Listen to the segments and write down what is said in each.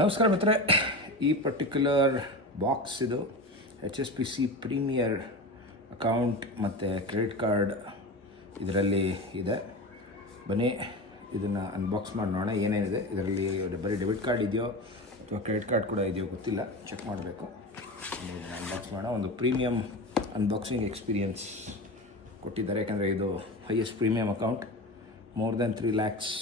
ನಮಸ್ಕಾರ ಮಿತ್ರೆ ಈ ಪರ್ಟಿಕ್ಯುಲರ್ ಬಾಕ್ಸ್ ಇದು H S B C premier account ಮತ್ತು ಕ್ರೆಡಿಟ್ ಕಾರ್ಡ್ ಇದರಲ್ಲಿ ಇದೆ. ಬನ್ನಿ, ಇದನ್ನು ಅನ್ಬಾಕ್ಸ್ ಮಾಡಿ ನೋಡೋಣ ಏನೇನಿದೆ? ಇದರಲ್ಲಿ ಬರೀ ಡೆಬಿಟ್ ಕಾರ್ಡ್ ಇದೆಯೋ ಅಥವಾ ಕ್ರೆಡಿಟ್ ಕಾರ್ಡ್ ಕೂಡ ಇದೆಯೋ ಗೊತ್ತಿಲ್ಲ. ಚೆಕ್ ಮಾಡಬೇಕು. ಅನ್ಬಾಕ್ಸ್ ಮಾಡೋಣ. ಒಂದು ಪ್ರೀಮಿಯಮ್ ಅನ್ಬಾಕ್ಸಿಂಗ್ ಎಕ್ಸ್ಪೀರಿಯನ್ಸ್ ಕೊಟ್ಟಿದ್ದಾರೆ. ಯಾಕಂದರೆ ಇದು highest premium account more than three lakhs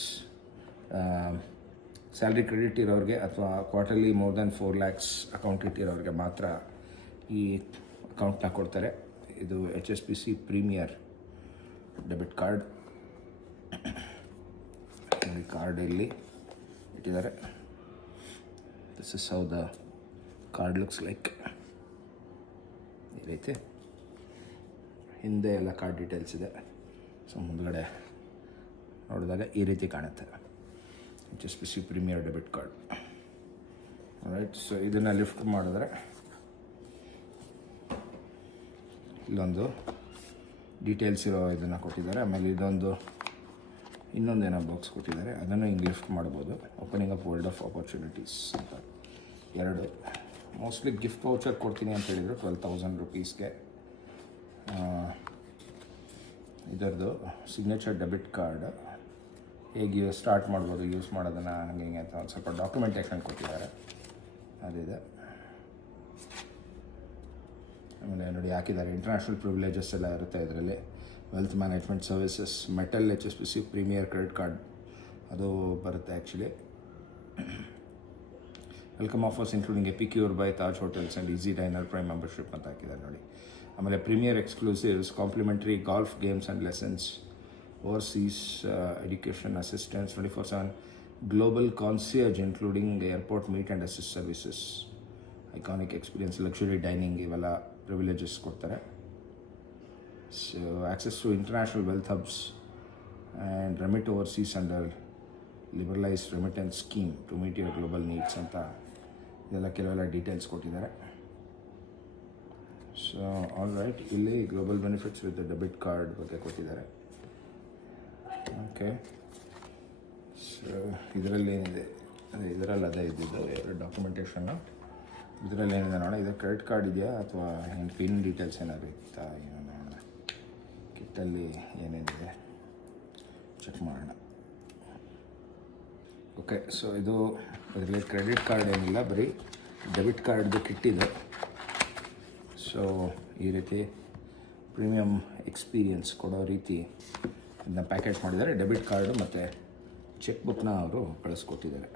salary credit ಇರೋರಿಗೆ ಅಥವಾ quarterly more than four lakhs account ಇಟ್ಟಿರೋರಿಗೆ ಮಾತ್ರ ಈ ಅಕೌಂಟ್ನ ಕೊಡ್ತಾರೆ. ಇದು H S B C premier debit card. ಈ ಕಾರ್ಡ್ ಇಲ್ಲಿ ಇಟ್ಟಿದ್ದಾರೆ. This is how the card looks like ಈ ರೀತಿ. ಹಿಂದೆ ಎಲ್ಲ ಕಾರ್ಡ್ ಡೀಟೇಲ್ಸ್ ಇದೆ. ಸೊ ಮುಂದುಗಡೆ ನೋಡಿದಾಗ ಈ ರೀತಿ ಕಾಣುತ್ತೆ. H S B C premier debit card right so ಇದನ್ನು ಲಿಫ್ಟ್ ಮಾಡಿದ್ರೆ ಇಲ್ಲೊಂದು ಡೀಟೇಲ್ಸ್ ಇರೋ ಇದನ್ನು ಕೊಟ್ಟಿದ್ದಾರೆ. ಆಮೇಲೆ ಇದೊಂದು ಇನ್ನೊಂದು ಏನೋ ಬಾಕ್ಸ್ ಕೊಟ್ಟಿದ್ದಾರೆ. ಅದನ್ನು ಹಿಂಗೆ ಲಿಫ್ಟ್ ಮಾಡ್ಬೋದು opening of world of opportunities ಅಂತ. ಎರಡು. ಮೋಸ್ಟ್ಲಿ ಗಿಫ್ಟ್ ವೌಚರ್ ಕೊಡ್ತೀನಿ ಅಂತ ಹೇಳಿದರು. ಟ್ವೆಲ್ ತೌಸಂಡ್ ರುಪೀಸ್ಗೆ ಇದರದು ಸಿಗ್ನೇಚರ್ ಡೆಬಿಟ್ ಕಾರ್ಡ್ ಹೇಗೆ ಸ್ಟಾರ್ಟ್ ಮಾಡ್ಬೋದು ಯೂಸ್ ಮಾಡೋದನ್ನು, ಹಂಗೆ ಹಿಂಗೆ ಅಂತ ಒಂದು ಸ್ವಲ್ಪ ಡಾಕ್ಯುಮೆಂಟೇಷನ್ ಕೊಟ್ಟಿದ್ದಾರೆ. ಅದಿದೆ. ಆಮೇಲೆ ನೋಡಿ ಹಾಕಿದ್ದಾರೆ ಇಂಟರ್ನ್ಯಾಷನಲ್ ಪ್ರಿವಿಲೇಜಸ್ ಎಲ್ಲ ಇರುತ್ತೆ ಇದರಲ್ಲಿ. Wealth management services metal H S B C premier credit card ಅದು ಬರುತ್ತೆ actually welcome offers including epicure by Taj hotels and easy diner prime membership ಅಂತ ಹಾಕಿದ್ದಾರೆ ನೋಡಿ. ಆಮೇಲೆ premier exclusives complimentary golf games and lessons overseas uh, assistance twenty four seven global concierge including airport meet and assist services iconic experience luxury dining ಇವೆಲ್ಲ privileges ಕೊಡ್ತಾರೆ. So access to international wealth hubs and remit overseas under liberalise remittance scheme to meet your global needs ಅಂತ ಇದೆಲ್ಲ ಕೆಲವೆಲ್ಲ details ಕೊಟ್ಟಿದ್ದಾರೆ. So all right ಇಲ್ಲಿ global benefits with debit card ಬಗ್ಗೆ ಕೊಟ್ಟಿದ್ದಾರೆ. Okay. So ಇದರಲ್ಲಿ ಏನಿದೆ? ಅದೇ, ಇದರಲ್ಲಿ ಅದೇ ಇದ್ದಿದ್ದು ಎರಡು ಡಾಕ್ಯುಮೆಂಟೇಷನ್ನು ಇದರಲ್ಲಿ ಏನಿದೆ ನೋಡೋಣ ಇದು ಕ್ರೆಡಿಟ್ ಕಾರ್ಡ್ ಇದೆಯಾ ಅಥವಾ ಏನು ಪಿನ್ ಡೀಟೇಲ್ಸ್ ಏನಾದ್ರು ಇತ್ತಾ ಏನೋ ನೋಡೋಣ ಕಿಟ್ಟಲ್ಲಿ ಏನೇನಿದೆ ಚೆಕ್ ಮಾಡೋಣ. ಓಕೆ ಸೊ ಇದು ಇದರಲ್ಲಿ ಕ್ರೆಡಿಟ್ ಕಾರ್ಡ್ ಏನಿಲ್ಲ, ಬರೀ ಡೆಬಿಟ್ ಕಾರ್ಡ್ದು ಕಿಟ್ಟಿದೆ ಸೊ ಈ ರೀತಿ ಪ್ರೀಮಿಯಮ್ ಎಕ್ಸ್ಪೀರಿಯನ್ಸ್ ಕೊಡೋ ರೀತಿ ಇದನ್ನ ಪ್ಯಾಕೇಜ್ ಮಾಡಿದ್ದಾರೆ. ಡೆಬಿಟ್ ಕಾರ್ಡು ಮತ್ತು ಚೆಕ್ ಬುಕ್ನ ಅವರು ಕಳಿಸ್ಕೊಟ್ಟಿದ್ದಾರೆ.